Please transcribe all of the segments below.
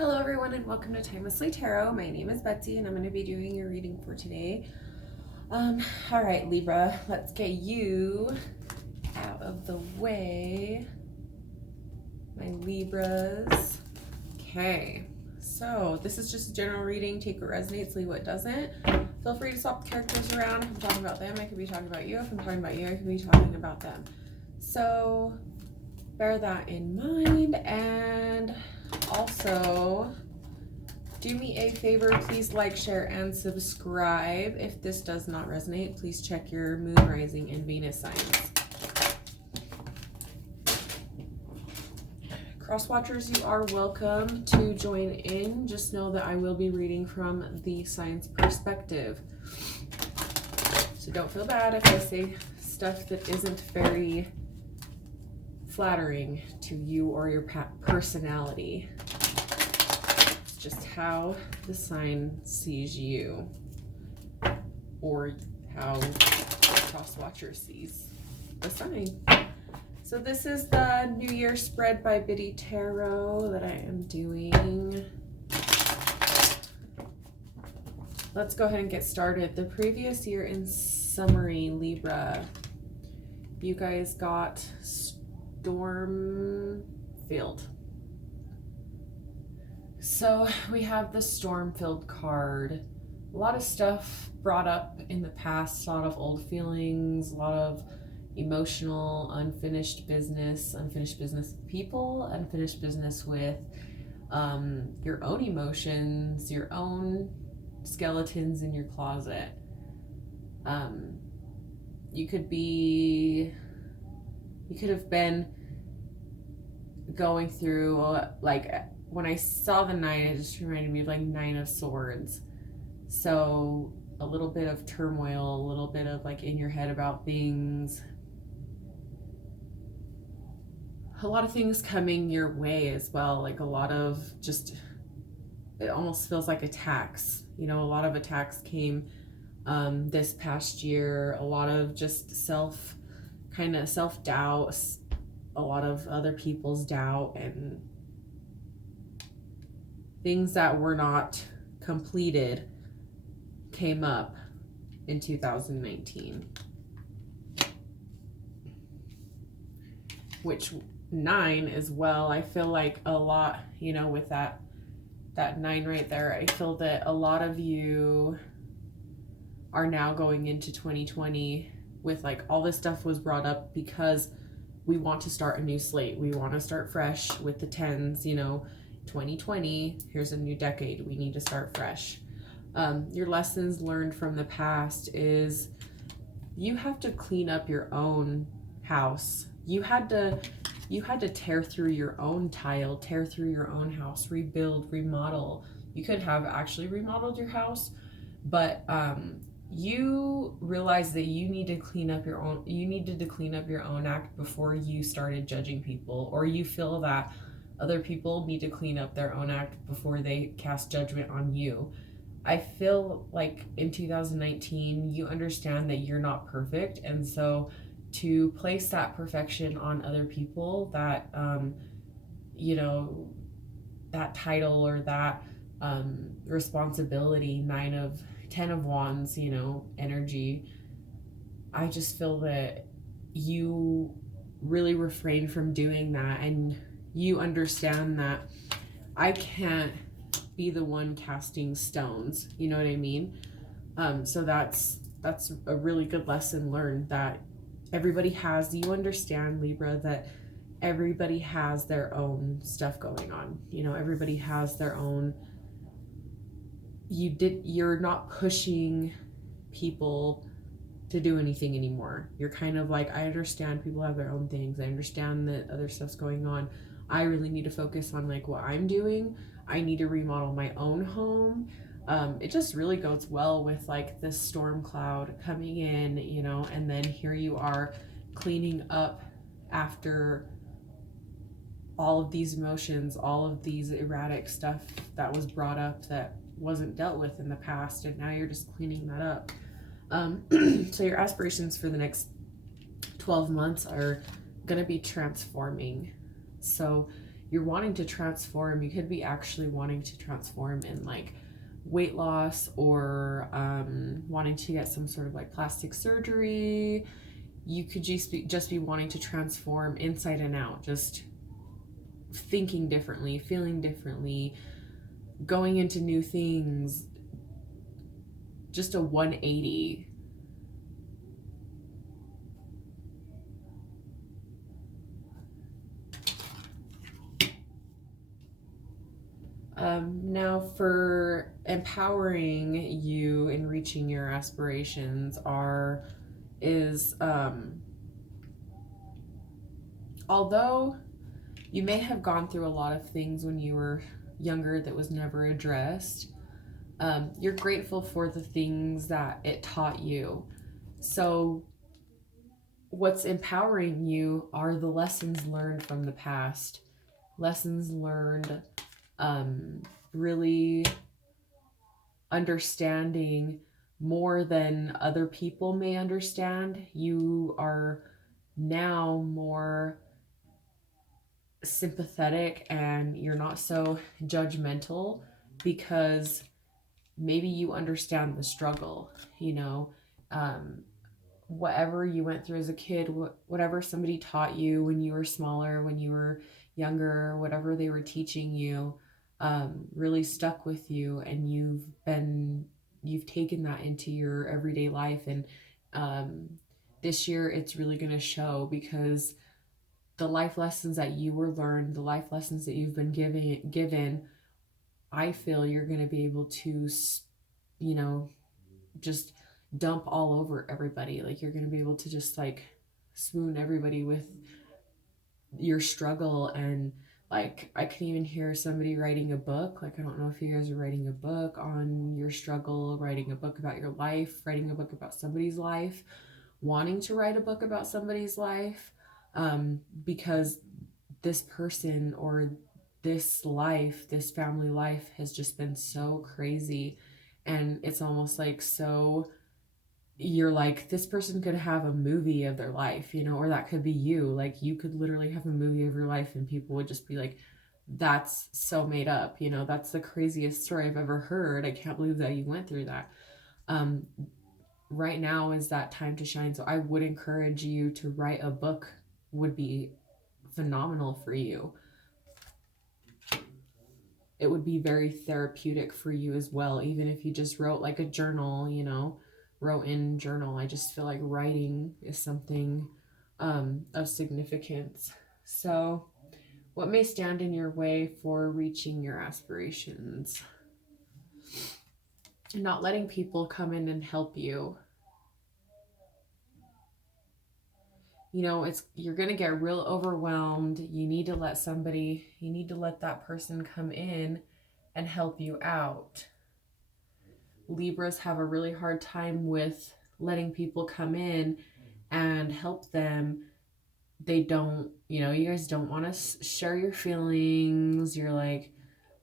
Hello everyone and welcome to Timelessly Tarot. My name is Betsy and I'm going to be doing your reading for today. All right, Libra, let's get you out of the way. My Libras. Okay, so this is just a general reading. Take what resonates, leave what doesn't. Feel free to swap the characters around. If I'm talking about them, I could be talking about you. If I'm talking about you, I could be talking about them. So bear that in mind, and also do me a favor, please like, share, and subscribe. If this does not resonate, please check your moon, rising, and Venus signs. Cross watchers, you are welcome to join in. Just know that I will be reading from the signs perspective. So don't feel bad if I say stuff that isn't very flattering to you or your personality. It's just how the sign sees you, or how cross watcher sees the sign. So this is the New Year spread by Biddy Tarot that I am doing. Let's go ahead and get started. The previous year in summary, Libra, you guys got storm-filled. So we have the storm-filled card. A lot of stuff brought up in the past, a lot of old feelings, a lot of emotional, unfinished business with people, unfinished business with your own emotions, your own skeletons in your closet. You could have been going through, like, when I saw the 9, it just reminded me of like 9 of Swords. So a little bit of turmoil, a little bit of like in your head about things. A lot of things coming your way as well, like a lot of just, it almost feels like attacks. You know, a lot of attacks came this past year, a lot of just self-doubt, a lot of other people's doubt, and things that were not completed came up in 2019. Which 9 as well, I feel like a lot, you know, with that 9 right there, I feel that a lot of you are now going into 2020 with like all this stuff was brought up because we want to start a new slate. We want to start fresh with the 10s, you know, 2020, here's a new decade. We need to start fresh. Your lessons learned from the past is you have to clean up your own house. You had to tear through your own tile, tear through your own house, rebuild, remodel. You could have actually remodeled your house, but you realize that you need to clean up your own, you needed to clean up your own act before you started judging people, or you feel that other people need to clean up their own act before they cast judgment on you. I feel like in 2019, you understand that you're not perfect, and so to place that perfection on other people, that you know, that title or that responsibility, 10 of Wands, you know, energy, I just feel that you really refrain from doing that, and you understand that I can't be the one casting stones, you know what I mean? So that's a really good lesson learned, that everybody has, you understand, Libra, that everybody has their own stuff going on. You know, everybody has their own, you're not pushing people to do anything anymore. You're kind of like, I understand people have their own things. I understand that other stuff's going on. I really need to focus on like what I'm doing. I need to remodel my own home. It just really goes well with like this storm cloud coming in, you know, and then here you are cleaning up after all of these emotions, all of these erratic stuff that was brought up that wasn't dealt with in the past, and now you're just cleaning that up. So your aspirations for the next 12 months are going to be transforming. So you're wanting to transform. You could be actually wanting to transform in like weight loss, or wanting to get some sort of like plastic surgery. You could just be wanting to transform inside and out, just thinking differently, feeling differently, going into new things, just a 180. Now for empowering you in reaching your aspirations is although you may have gone through a lot of things when you were younger that was never addressed, you're grateful for the things that it taught you. So what's empowering you are the lessons learned from the past, lessons learned, really understanding more than other people may understand. You are now more sympathetic and you're not so judgmental because maybe you understand the struggle, you know, whatever you went through as a kid, whatever somebody taught you when you were smaller, when you were younger, whatever they were teaching you, really stuck with you, and you've taken that into your everyday life. And this year it's really going to show, because the life lessons that you were learned, the life lessons that you've been given, I feel you're going to be able to, you know, just dump all over everybody. Like you're going to be able to just like swoon everybody with your struggle. And like I can even hear somebody writing a book. Like I don't know if you guys are writing a book on your struggle, writing a book about your life, writing a book about somebody's life, wanting to write a book about somebody's life, because this person or this life, this family life has just been so crazy. And it's almost like, so you're like, this person could have a movie of their life, you know, or that could be you. Like you could literally have a movie of your life and people would just be like, that's so made up, you know, that's the craziest story I've ever heard. I can't believe that you went through that. Right now is that time to shine. So I would encourage you to write a book. Would be phenomenal for you. It would be very therapeutic for you as well, even if you just wrote like a journal, you know, wrote in journal. I just feel like writing is something of significance. So what may stand in your way for reaching your aspirations? Not letting people come in and help you. You know, you're going to get real overwhelmed. You need to let that person come in and help you out. Libras have a really hard time with letting people come in and help them. They don't, you know, you guys don't want to share your feelings. You're like,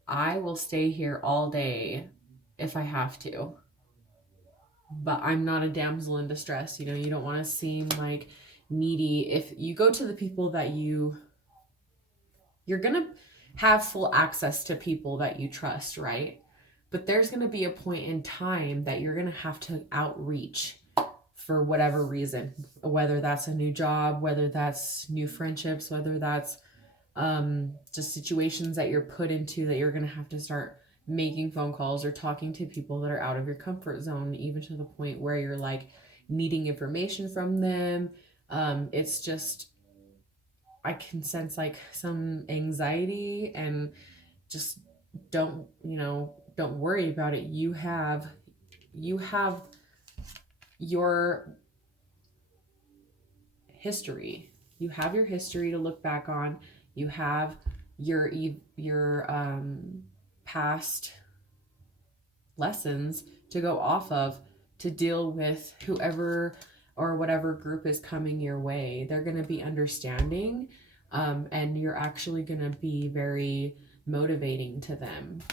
I will stay here all day if I have to, but I'm not a damsel in distress. You know, you don't want to seem like needy. If you go to the people that you're going to have full access to people that you trust, right? But there's going to be a point in time that you're going to have to outreach for whatever reason, whether that's a new job, whether that's new friendships, whether that's just situations that you're put into that you're going to have to start making phone calls or talking to people that are out of your comfort zone, even to the point where you're like needing information from them. It's just, I can sense like some anxiety, and just don't worry about it. You have your history. You have your history to look back on. You have your past lessons to go off of to deal with whoever or whatever group is coming your way. They're going to be understanding, and you're actually going to be very motivating to them.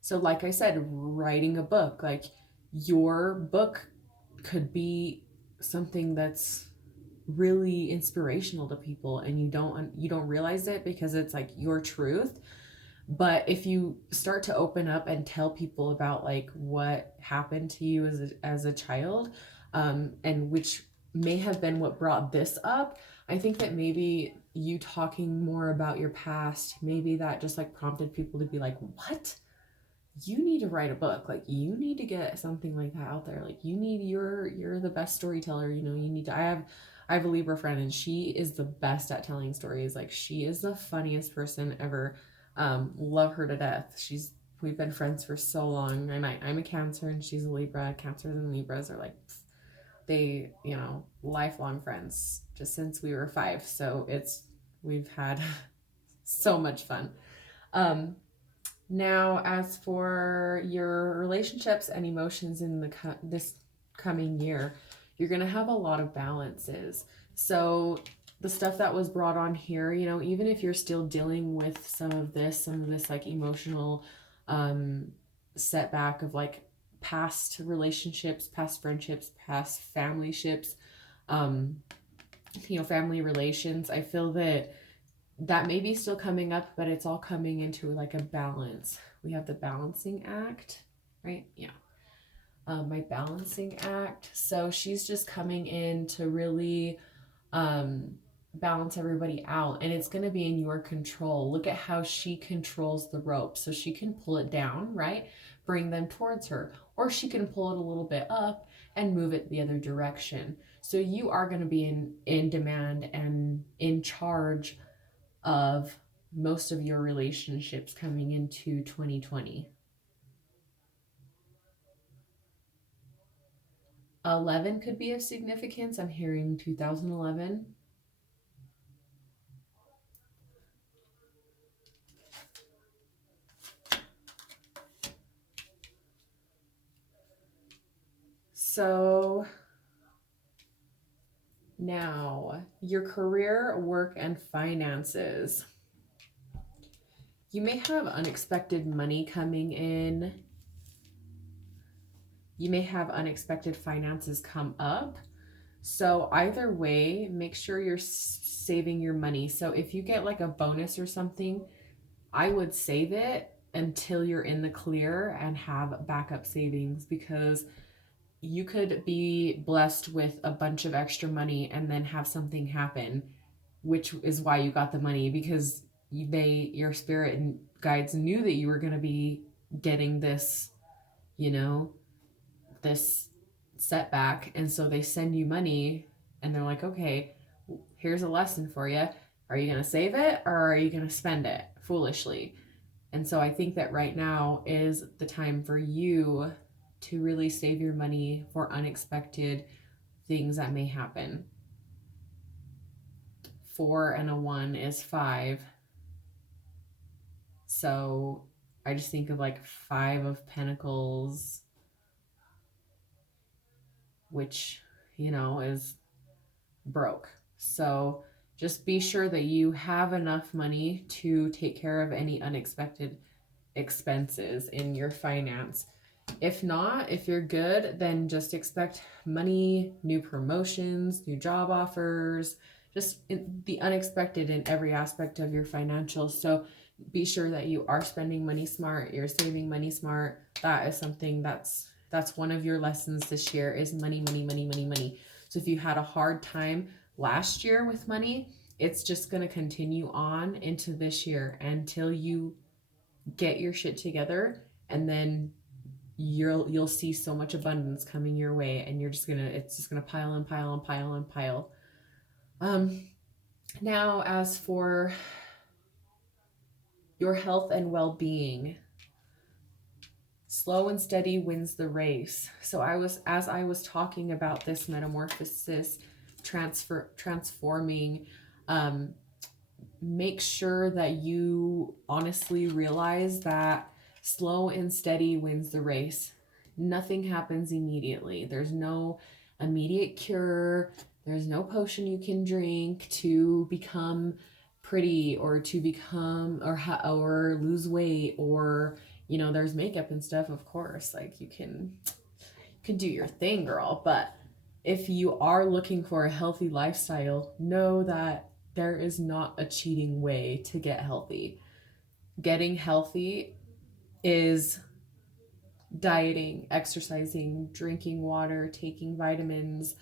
So like I said, writing a book, like your book could be something that's really inspirational to people, and you don't realize it because it's like your truth. But if you start to open up and tell people about like what happened to you as a child, and which may have been what brought this up, I think that maybe you talking more about your past, maybe that just like prompted people to be like, what? You need to write a book. Like you need to get something like that out there. Like you're the best storyteller, you know, you need to I have a Libra friend, and she is the best at telling stories. Like she is the funniest person ever. Love her to death. We've been friends for so long, and I'm a Cancer and she's a Libra. Cancers and Libras are like, they, you know, lifelong friends just since we were 5. So we've had so much fun. Now, as for your relationships and emotions in this coming year, you're going to have a lot of balances. So the stuff that was brought on here, you know, even if you're still dealing with some of this like emotional setback of like past relationships, past friendships, past family ships, you know, family relations, I feel that may be still coming up, but it's all coming into like a balance. We have the balancing act, right? Yeah. My balancing act. So she's just coming in to really balance everybody out, and it's going to be in your control. Look at how she controls the rope. So she can pull it down, right? Bring them towards her, or she can pull it a little bit up and move it the other direction. So you are going to be in demand and in charge of most of your relationships coming into 2020. 11 could be of significance. I'm hearing 2011. So now your career, work, and finances. You may have unexpected money coming in. You may have unexpected finances come up. So either way, make sure you're saving your money. So if you get like a bonus or something, I would save it until you're in the clear and have backup savings, because you could be blessed with a bunch of extra money and then have something happen, which is why you got the money, because your spirit and guides knew that you were going to be getting this, you know, this setback, and so they send you money and they're like, okay, here's a lesson for you. Are you going to save it, or are you going to spend it foolishly? And so I think that right now is the time for you to really save your money for unexpected things that may happen. 4 and a 1 is 5. So I just think of like 5 of Pentacles, which, you know, is broke. So just be sure that you have enough money to take care of any unexpected expenses in your finance. If not, if you're good, then just expect money, new promotions, new job offers, just the unexpected in every aspect of your financials. So be sure that you are spending money smart, you're saving money smart. That is something that's one of your lessons this year, is money, money, money, money, money. So if you had a hard time last year with money, it's just going to continue on into this year until you get your shit together, and then you'll see so much abundance coming your way, and it's just gonna pile and pile and pile and pile. Now, as for your health and well-being, slow and steady wins the race. So as I was talking about this metamorphosis, transforming, make sure that you honestly realize that slow and steady wins the race. Nothing happens immediately. There's no immediate cure. There's no potion you can drink to become pretty, or to become or lose weight, or, you know, there's makeup and stuff, of course. Like you can do your thing, girl, but if you are looking for a healthy lifestyle, know that there is not a cheating way to get healthy. Getting healthy is dieting, exercising, drinking water, taking vitamins,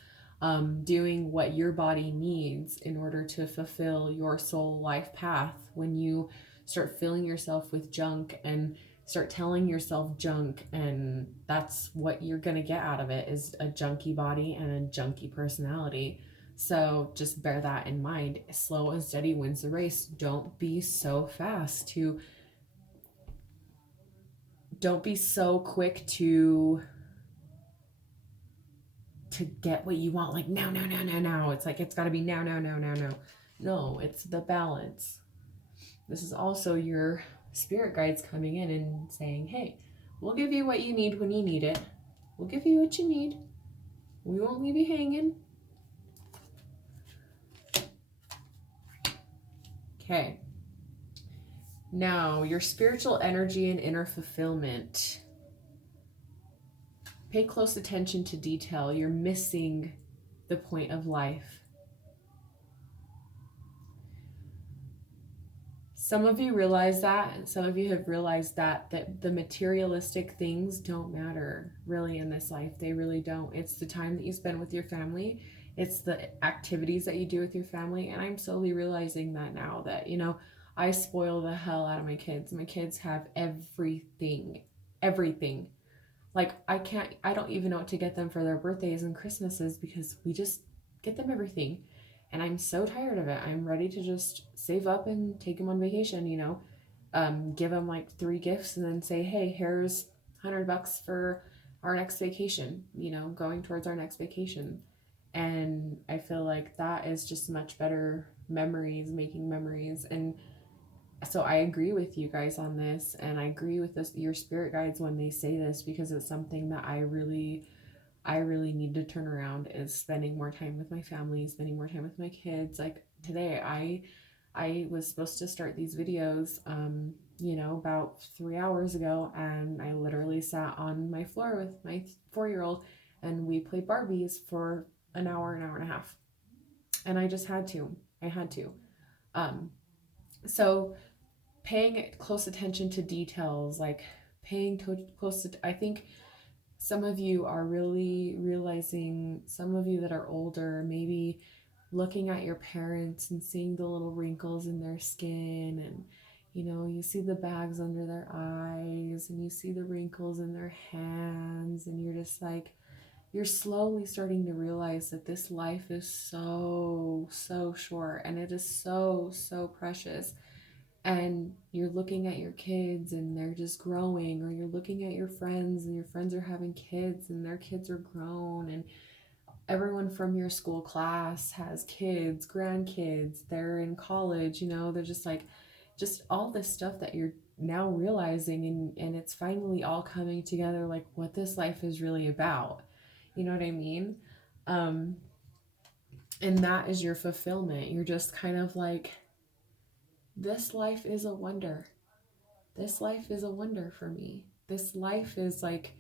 doing what your body needs in order to fulfill your soul life path. When you start filling yourself with junk and start telling yourself junk, and that's what you're going to get out of it, is a junky body and a junky personality. So just bear that in mind. Slow and steady wins the race. Don't be so fast to don't be so quick to get what you want, like now. It's like it's got to be now. No, it's the balance. This is also your spirit guides coming in and saying, hey, we'll give you what you need when you need it. We'll give you what you need. We won't leave you hanging. Okay. Now, your spiritual energy and inner fulfillment. Pay close attention to detail. You're missing the point of life. Some of you realize that, and some of you have realized that the materialistic things don't matter really in this life. They really don't. It's the time that you spend with your family. It's the activities that you do with your family. And I'm slowly realizing that now, that, you know, I spoil the hell out of my kids. My kids have everything. Like I don't even know what to get them for their birthdays and Christmases, because we just get them everything. And I'm so tired of it. I'm ready to just save up and take them on vacation, you know, give them like 3 gifts and then say, hey, here's $100 for our next vacation, you know, going towards our next vacation. And I feel like that is just much better memories, making memories. And so I agree with you guys on this, and I agree with your spirit guides when they say this, because it's something that I really need to turn around, is spending more time with my family, spending more time with my kids. Like today, I was supposed to start these videos, you know, about 3 hours ago, and I literally sat on my floor with my 4-year-old, and we played Barbies for an hour and a half, and I just had to. So paying close attention to details, like I think some of you are really realizing, some of you that are older, maybe looking at your parents and seeing the little wrinkles in their skin, and you know, you see the bags under their eyes, and you see the wrinkles in their hands, and you're just like, you're slowly starting to realize that this life is so short, and it is so precious. And you're looking at your kids and they're just growing, or you're looking at your friends and your friends are having kids and their kids are grown, and everyone from your school class has kids, grandkids, they're in college, you know, they're just like, just all this stuff that you're now realizing, and it's finally all coming together, like what this life is really about. You know what I mean? And that is your fulfillment. You're just kind of like, this life is a wonder. This life is a wonder for me. This life is like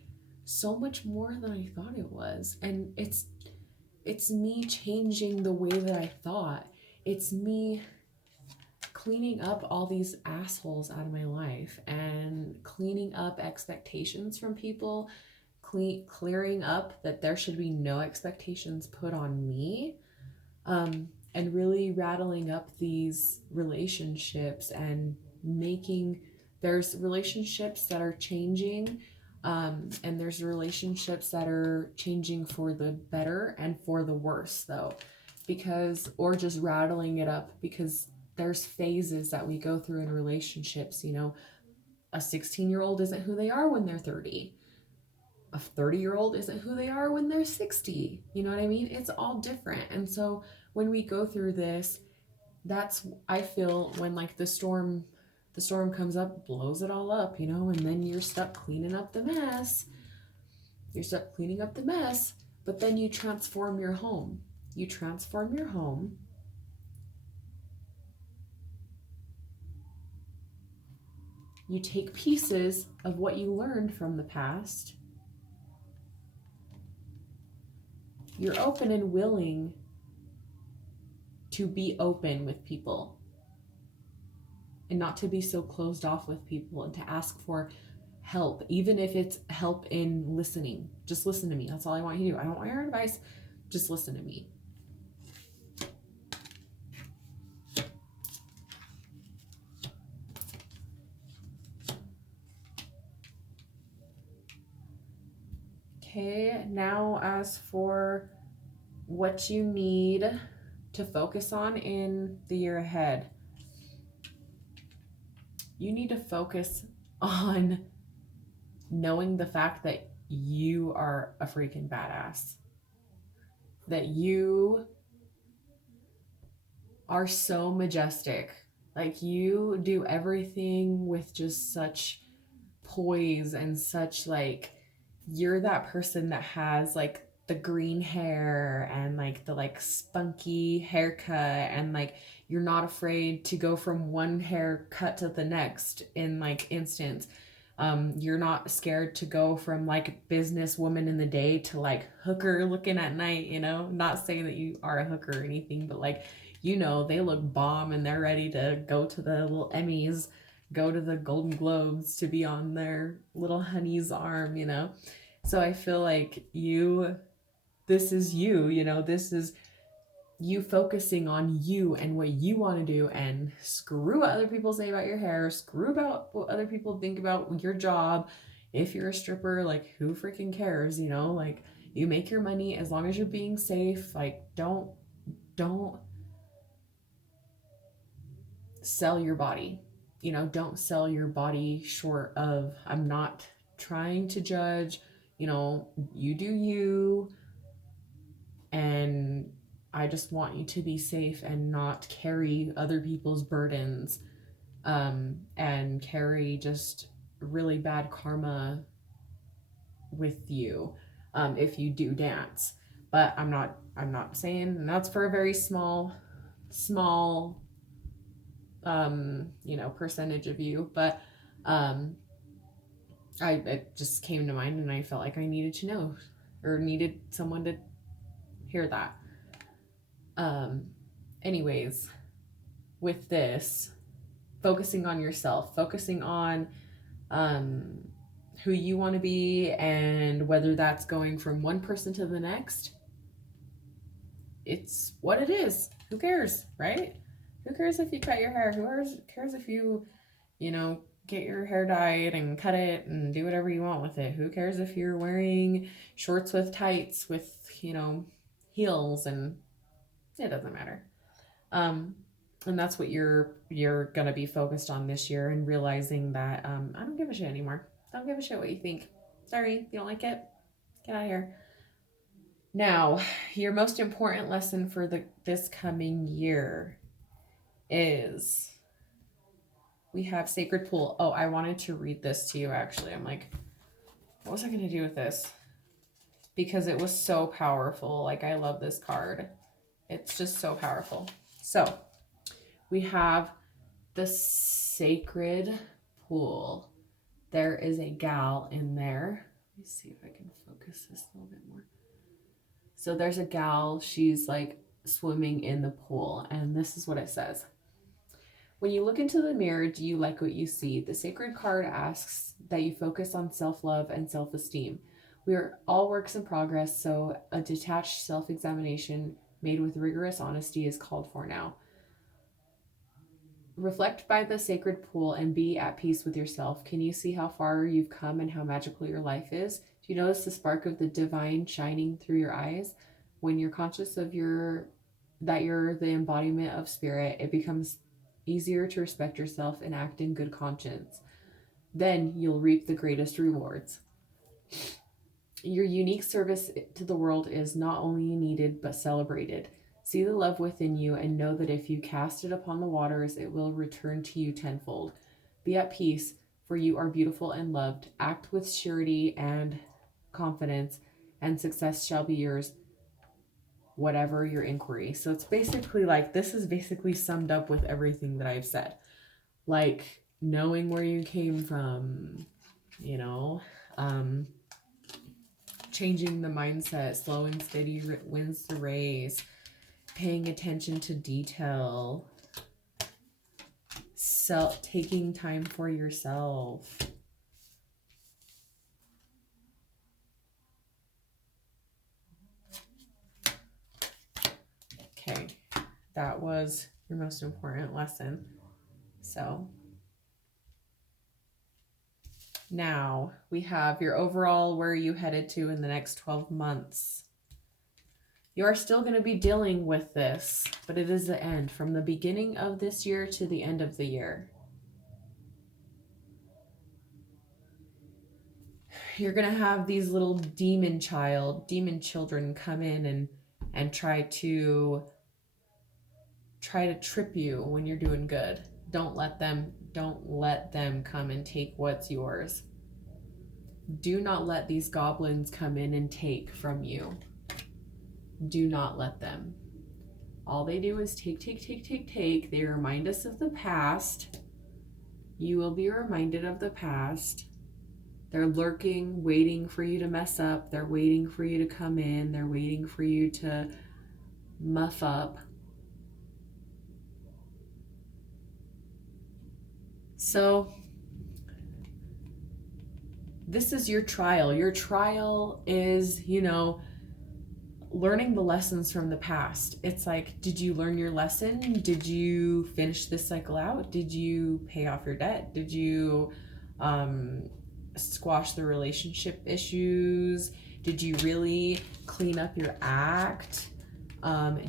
so much more than I thought it was. And it's me changing the way that I thought. It's me cleaning up all these assholes out of my life, and cleaning up expectations from people, clearing up that there should be no expectations put on me. And really rattling up these relationships, and there's relationships that are changing, and there's relationships that are changing for the better and for the worse, though, or just rattling it up, because there's phases that we go through in relationships. You know, a 16-year-old isn't who they are when they're 30. A 30-year-old isn't who they are when they're 60. You know what I mean? It's all different. And so when we go through this, that's, I feel, when like the storm comes up, blows it all up, you know, and then you're stuck cleaning up the mess. But then you transform your home. You take pieces of what you learned from the past. you're open and willing to be open with people and not to be so closed off with people and to ask for help, even if it's help in listening. Just listen to me. That's all I want you to do. I don't want your advice. Just listen to me. Okay, now as for what you need to focus on in the year ahead, you need to focus on knowing the fact that you are a freaking badass, that you are so majestic. Like, you do everything with just such poise and such, like, you're that person that has like the green hair and like the like spunky haircut, and like you're not afraid to go from one haircut to the next in like instance. You're not scared to go from like businesswoman in the day to like hooker looking at night, you know, not saying that you are a hooker or anything, but like, you know, they look bomb and they're ready to go to the little Emmys, go to the Golden Globes to be on their little honey's arm, you know? So I feel like this is you, you know, this is you focusing on you and what you want to do, and screw what other people say about your hair, screw about what other people think about your job. If you're a stripper, like, who freaking cares, you know? Like, you make your money as long as you're being safe. Like, don't sell your body, you know, don't sell your body short of, I'm not trying to judge, you know, you do you, and I just want you to be safe and not carry other people's burdens, and carry just really bad karma with you, if you do dance. But I'm not saying that's for a very small, you know, percentage of you, but it just came to mind, and I felt like I needed to know, or needed someone to hear that. Anyways, with this, focusing on yourself, focusing on who you want to be, and whether that's going from one person to the next, it's what it is. Who cares, right? Who cares if you cut your hair? Who cares if you know, get your hair dyed and cut it and do whatever you want with it? Who cares if you're wearing shorts with tights with, you know, heels? And it doesn't matter. And that's what you're gonna be focused on this year, and realizing that I don't give a shit anymore. I don't give a shit what you think. Sorry, you don't like it? Get out of here. Now, your most important lesson for this coming year is, we have Sacred Pool. Oh, I wanted to read this to you, actually. I'm like, what was I going to do with this? Because it was so powerful. Like, I love this card. It's just so powerful. So, we have the Sacred Pool. There is a gal in there. Let me see if I can focus this a little bit more. So there's a gal, she's like swimming in the pool, and this is what it says. When you look into the mirror, do you like what you see? The Sacred card asks that you focus on self-love and self-esteem. We are all works in progress, so a detached self-examination made with rigorous honesty is called for now. Reflect by the Sacred Pool and be at peace with yourself. Can you see how far you've come and how magical your life is? Do you notice the spark of the divine shining through your eyes? When you're conscious of that you're the embodiment of spirit, it becomes easier to respect yourself and act in good conscience. Then you'll reap the greatest rewards. Your unique service to the world is not only needed but celebrated. See the love within you and know that if you cast it upon the waters, it will return to you tenfold. Be at peace, for you are beautiful and loved. Act with surety and confidence, and success shall be yours, whatever your inquiry. So it's basically like, this is basically summed up with everything that I've said. Like, knowing where you came from, you know, changing the mindset, slow and steady wins the race, paying attention to detail, taking time for yourself. Okay, that was your most important lesson. So now we have your overall, where are you headed to in the next 12 months? You are still going to be dealing with this, but it is the end, from the beginning of this year to the end of the year. You're going to have these little demon children come in and try to trip you when you're doing good. Don't let them come and take what's yours. Do not let these goblins come in and take from you. Do not let them. All they do is take. They remind us of the past. You will be reminded of the past. They're lurking, waiting for you to mess up. They're waiting for you to come in. They're waiting for you to muff up. So this is your trial. Your trial is, learning the lessons from the past. It's like, did you learn your lesson? Did you finish this cycle out? Did you pay off your debt? Did you squash the relationship issues? Did you really clean up your act?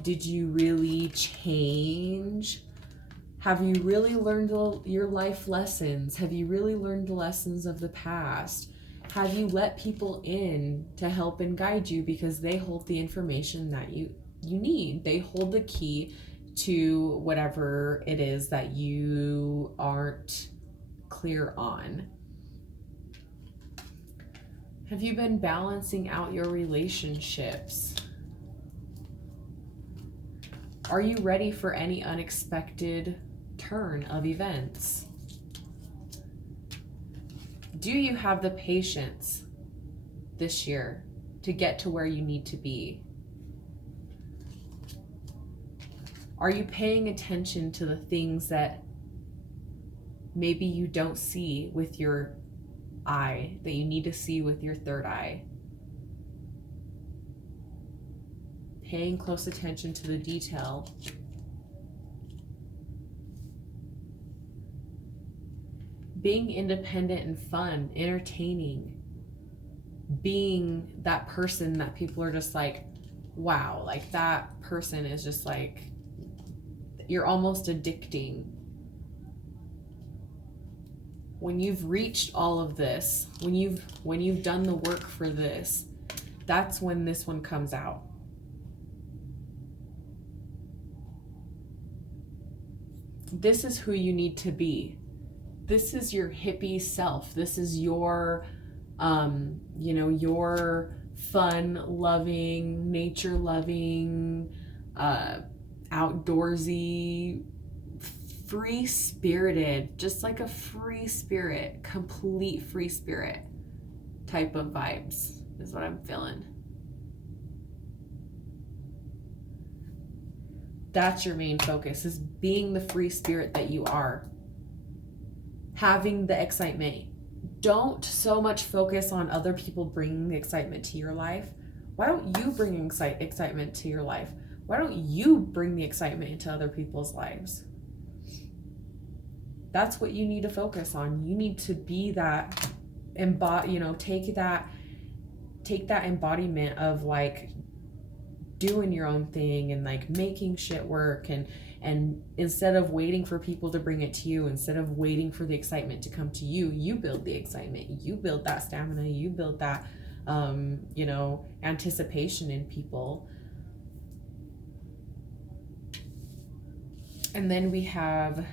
Did you really change? Have you really learned your life lessons? Have you really learned the lessons of the past? Have you let people in to help and guide you, because they hold the information that you need? They hold the key to whatever it is that you aren't clear on. Have you been balancing out your relationships? Are you ready for any unexpected turn of events? Do you have the patience this year to get to where you need to be? Are you paying attention to the things that maybe you don't see with your eye, that you need to see with your third eye? Paying close attention to the detail. Being independent and fun, entertaining. Being that person that people are just like, wow, like that person is just like, you're almost addicting. When you've reached all of this, when you've done the work for this, that's when this one comes out. This is who you need to be. This is your hippie self. This is your, your fun-loving, nature-loving, outdoorsy, free-spirited, just like a free spirit, complete free spirit type of vibes is what I'm feeling. That's your main focus, is being the free spirit that you are. Having the excitement. Don't so much focus on other people bringing the excitement to your life. Why don't you bring excitement to your life? Why don't you bring the excitement into other people's lives? That's what you need to focus on. You need to be that, take that embodiment of like doing your own thing and like making shit work, and instead of waiting for people to bring it to you, instead of waiting for the excitement to come to you, you build the excitement, you build that stamina, you build that anticipation in people. And then we have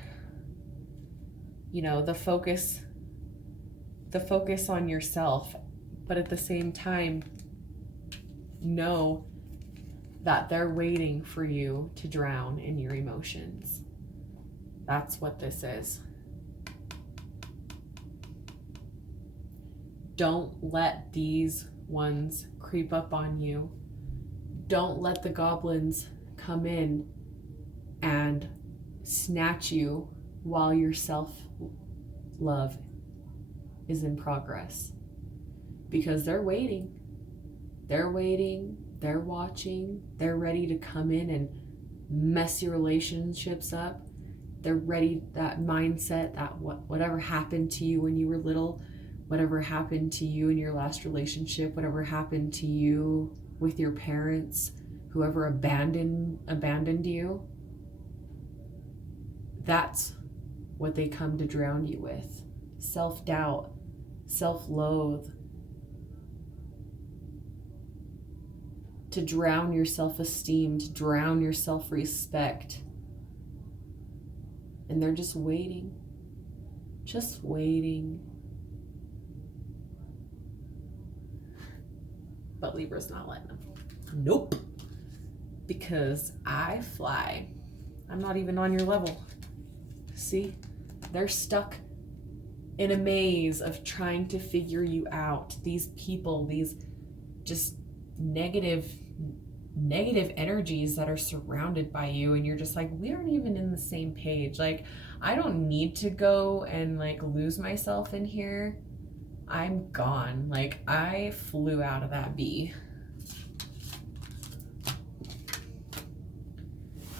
the focus on yourself, but at the same time know that they're waiting for you to drown in your emotions. That's what this is. Don't let these ones creep up on you. Don't let the goblins come in and snatch you while your self-love is in progress. Because they're waiting. They're waiting. They're watching. They're ready to come in and mess your relationships up. They're ready, that mindset, that whatever happened to you when you were little, whatever happened to you in your last relationship, whatever happened to you with your parents, whoever abandoned you, that's what they come to drown you with. Self-doubt, self-loathe, to drown your self-esteem, to drown your self-respect. And they're just waiting. Just waiting. But Libra's not letting them. Nope. Because I fly. I'm not even on your level. See? They're stuck in a maze of trying to figure you out. These people, these just negative energies that are surrounded by you, and you're just like, we aren't even in the same page. Like, I don't need to go and like lose myself in here. I'm gone. Like, I flew out of that bee.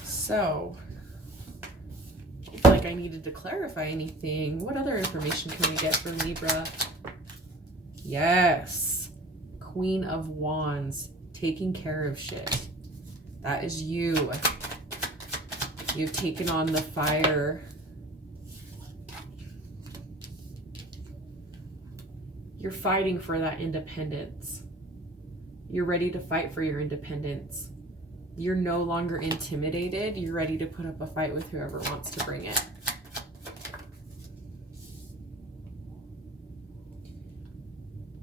So, I feel like I needed to clarify anything. What other information can we get for Libra? Yes. Queen of Wands. Taking care of shit. That is you. You've taken on the fire. You're fighting for that independence. You're ready to fight for your independence. You're no longer intimidated. You're ready to put up a fight with whoever wants to bring it.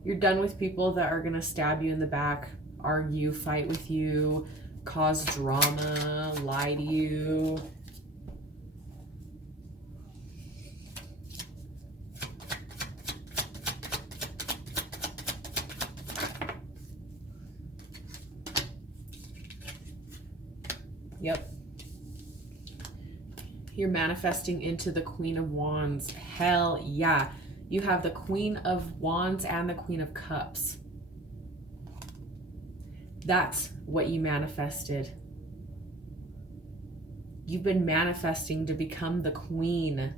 You're done with people that are going to stab you in the back, argue, fight with you, cause drama, lie to you. Yep. You're manifesting into the Queen of Wands. Hell yeah. You have the Queen of Wands and the Queen of Cups. That's what you manifested. You've been manifesting to become the queen.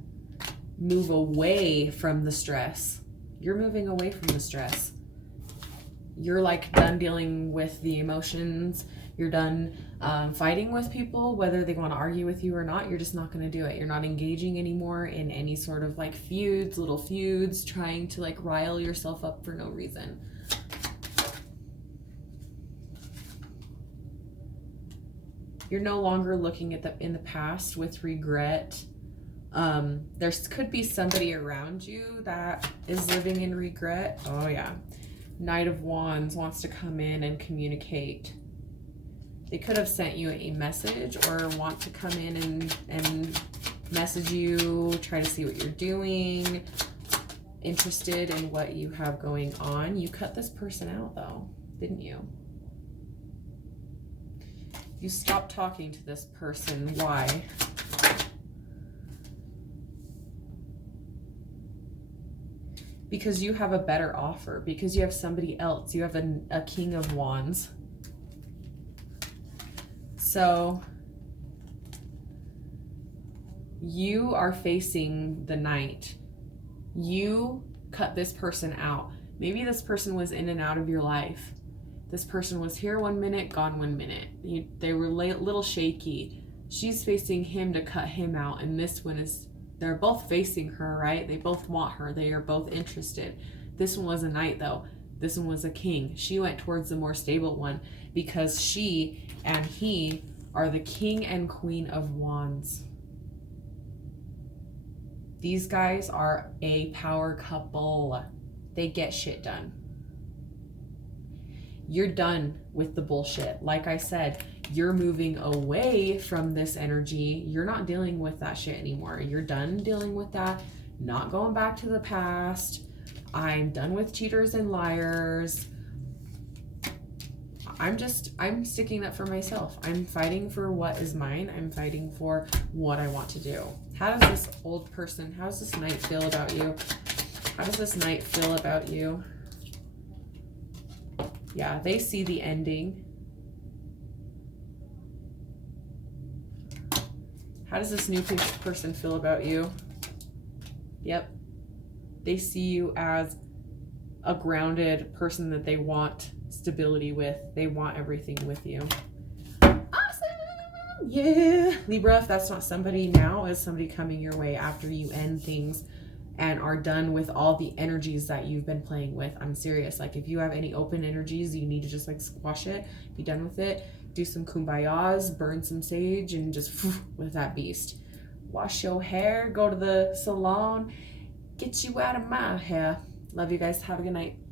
Move away from the stress. You're moving away from the stress. You're like done dealing with the emotions. You're done fighting with people, whether they want to argue with you or not. You're just not going to do it. You're not engaging anymore in any sort of like feuds, little feuds, trying to like rile yourself up for no reason. You're no longer looking at in the past with regret. There could be somebody around you that is living in regret. Oh yeah. Knight of Wands wants to come in and communicate. They could have sent you a message or want to come in and message you, try to see what you're doing, interested in what you have going on. You cut this person out though, didn't you? You stopped talking to this person. Why? Because you have a better offer. Because you have somebody else. You have a King of Wands. So you are facing the Knight. You cut this person out. Maybe this person was in and out of your life. This person was here 1 minute, gone 1 minute. They were a little shaky. She's facing him to cut him out. And this one is, they're both facing her, right? They both want her. They are both interested. This one was a Knight though. This one was a King. She went towards the more stable one because she and he are the King and Queen of Wands. These guys are a power couple. They get shit done. You're done with the bullshit. Like I said, you're moving away from this energy. You're not dealing with that shit anymore. You're done dealing with that. Not going back to the past. I'm done with cheaters and liars. I'm sticking up for myself. I'm fighting for what is mine. I'm fighting for what I want to do. How does this old person, how does this knight feel about you? How does this knight feel about you? Yeah, they see the ending. How does this new person feel about you? Yep. They see you as a grounded person that they want stability with. They want everything with you. Awesome! Yeah! Libra, if that's not somebody, now is somebody coming your way after you end things and are done with all the energies that you've been playing with. I'm serious. Like, if you have any open energies, you need to just like squash it, be done with it, do some kumbayas, burn some sage, and just with that beast. Wash your hair, go to the salon, get you out of my hair. Love you guys. Have a good night.